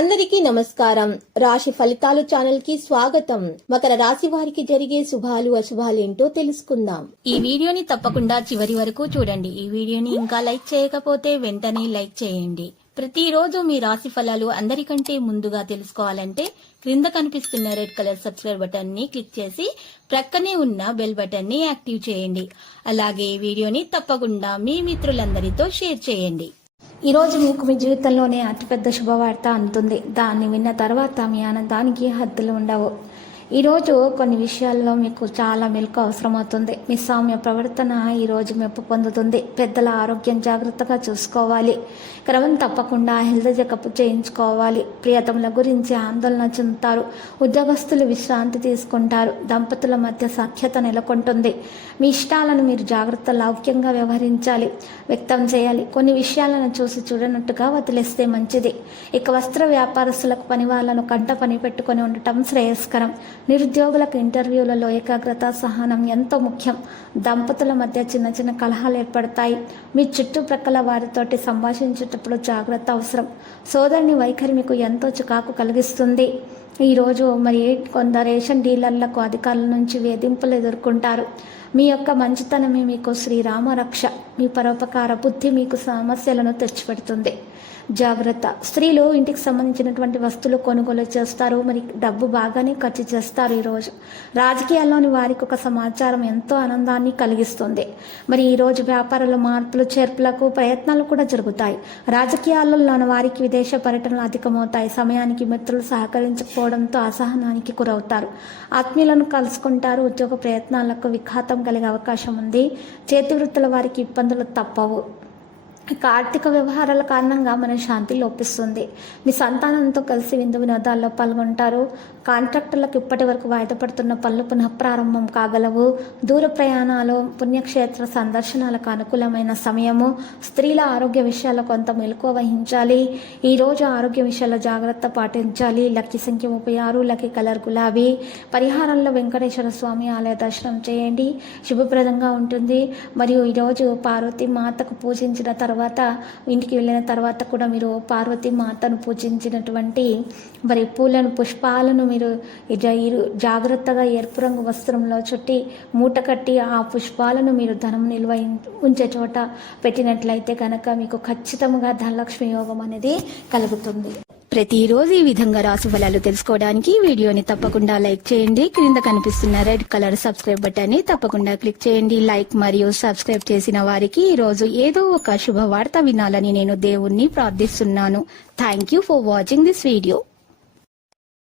అందరికీ నమస్కారం. రాశి ఫలితాలు ఛానల్ కి స్వాగతం. మకర రాశి వారికి జరిగే శుభాలు అశుభాలు ఏంటో తెలుసుకుందాం. ఈ వీడియోని తప్పకుండా చివరి వరకు చూడండి. ఈ వీడియోని ఇంకా లైక్ చేయకపోతే వెంటనే లైక్ చేయండి. ప్రతిరోజు మీ రాశి ఫలాలు అందరికంటే ముందుగా తెలుసుకోవాలంటే క్రింద కనిపిస్తున్న రెడ్ కలర్ సబ్స్క్రైబ్ బటన్ ని క్లిక్ చేసి ప్రక్కనే ఉన్న బెల్ బటన్ ని యాక్టివ్ చేయండి. అలాగే ఈ వీడియోని తప్పకుండా మీ మిత్రులందరితో షేర్ చేయండి. ఈరోజు మీకు మీ జీవితంలోనే అతిపెద్ద శుభవార్త అందుతుంది. దాన్ని విన్న తర్వాత మీ ఆనందానికి హద్దులు ఉండవు. ఈరోజు కొన్ని విషయాల్లో మీకు చాలా మెలకు అవసరమవుతుంది. మీ సౌమ్య ప్రవర్తన ఈరోజు మెప్పు పొందుతుంది. పెద్దల ఆరోగ్యం జాగ్రత్తగా చూసుకోవాలి. క్రమం తప్పకుండా హెల్త్ చెకప్ చేయించుకోవాలి. ప్రియతముల గురించి ఆందోళన చెందుతారు. ఉద్యోగస్తులు విశ్రాంతి తీసుకుంటారు. దంపతుల మధ్య సఖ్యత నెలకొంటుంది. మీ ఇష్టాలను మీరు జాగ్రత్త లౌక్యంగా వ్యవహరించాలి, వ్యక్తం చేయాలి. కొన్ని విషయాలను చూసి చూడనట్టుగా వదిలేస్తే మంచిది. ఇక వస్త్ర వ్యాపారస్తులకు పని వాళ్ళను కంట పని పెట్టుకొని ఉండటం శ్రేయస్కరం. నిరుద్యోగులకు ఇంటర్వ్యూలలో ఏకాగ్రత, సహనం ఎంతో ముఖ్యం. దంపతుల మధ్య చిన్న చిన్న కలహాలు ఏర్పడతాయి. మీ చుట్టుప్రక్కల వారితోటి సంభాషించేటప్పుడు జాగ్రత్త అవసరం. సోదరుని వైఖరి మీకు ఎంతో చికాకు కలిగిస్తుంది. ఈరోజు కొందరు రేషన్ డీలర్లకు అధికారుల నుంచి వేధింపులు ఎదుర్కొంటారు. మీ యొక్క మంచితనమే మీకు శ్రీరామ రక్ష. మీ పరోపకార బుద్ధి మీకు సమస్యలను తెచ్చిపెడుతుంది. జాగ్రత్త. స్త్రీలు ఇంటికి సంబంధించినటువంటి వస్తువులు కొనుగోలు చేస్తారు. డబ్బు బాగానే ఖర్చు చేస్తారు. ఈరోజు రాజకీయాల్లోని వారికి ఒక సమాచారం ఎంతో ఆనందాన్ని కలిగిస్తుంది. ఈరోజు వ్యాపారాల మార్పులు చేర్పులకు ప్రయత్నాలు కూడా జరుగుతాయి. రాజకీయాల్లోని వారికి విదేశ పర్యటనలు అధికమవుతాయి. సమయానికి మిత్రులు సహకరించకపోవడంతో అసహనానికి గురవుతారు. ఆత్మీయులను కలుసుకుంటారు. ఉద్యోగ ప్రయత్నాలకు విఘాతం కలిగే అవకాశం ఉంది. చేతి వృత్తుల వారికి ఇబ్బందులు తప్పవు. ఆర్థిక వ్యవహారాల కారణంగా మన శాంతి లోపిస్తుంది. మీ సంతానంతో కలిసి విందు వినోదాల్లో పాల్గొంటారు. కాంట్రాక్టర్లకు ఇప్పటి వరకు వాయిదా పడుతున్న పనులు పునఃప్రారంభం కాగలవు. దూర ప్రయాణాలు, పుణ్యక్షేత్ర సందర్శనాలకు అనుకూలమైన సమయము. స్త్రీల ఆరోగ్య విషయాల్లో కొంత మెలకువ వహించాలి. ఈరోజు ఆరోగ్య విషయాల్లో జాగ్రత్త పాటించాలి. లక్కీ సంఖ్య 36, లక్కీ కలర్ గులాబీ. పరిహారంలో వెంకటేశ్వర స్వామి ఆలయ దర్శనం చేయండి, శుభప్రదంగా ఉంటుంది. మరియు ఈరోజు పార్వతీ మాతకు పూజించిన తర్వాత ఇంటికి వెళ్ళిన తర్వాత కూడా మీరు పార్వతీ మాతను పూజించినటువంటి పూలను, పుష్పాలను మీరు జాగ్రత్తగా ఎరుపు రంగు వస్త్రంలో చుట్టి మూట కట్టి ఆ పుష్పాలను మీరు ధనం నిల్వ ఉంచే చోట పెట్టినట్లయితే కనుక మీకు ఖచ్చితంగా ధనలక్ష్మి యోగం అనేది కలుగుతుంది. ప్రతిరోజు ఈ విధంగా రాశి ఫలాలు తెలుసుకోవడానికి వీడియోని తప్పకుండా లైక్ చేయండి. క్రింద కనిపిస్తున్న రెడ్ కలర్ సబ్స్క్రైబ్ బటన్ ని తప్పకుండా క్లిక్ చేయండి. లైక్ మరియు సబ్స్క్రైబ్ చేసిన వారికి ఈ రోజు ఏదో ఒక శుభవార్త వినాలని నేను దేవుణ్ణి ప్రార్థిస్తున్నాను. Thank you for watching this video.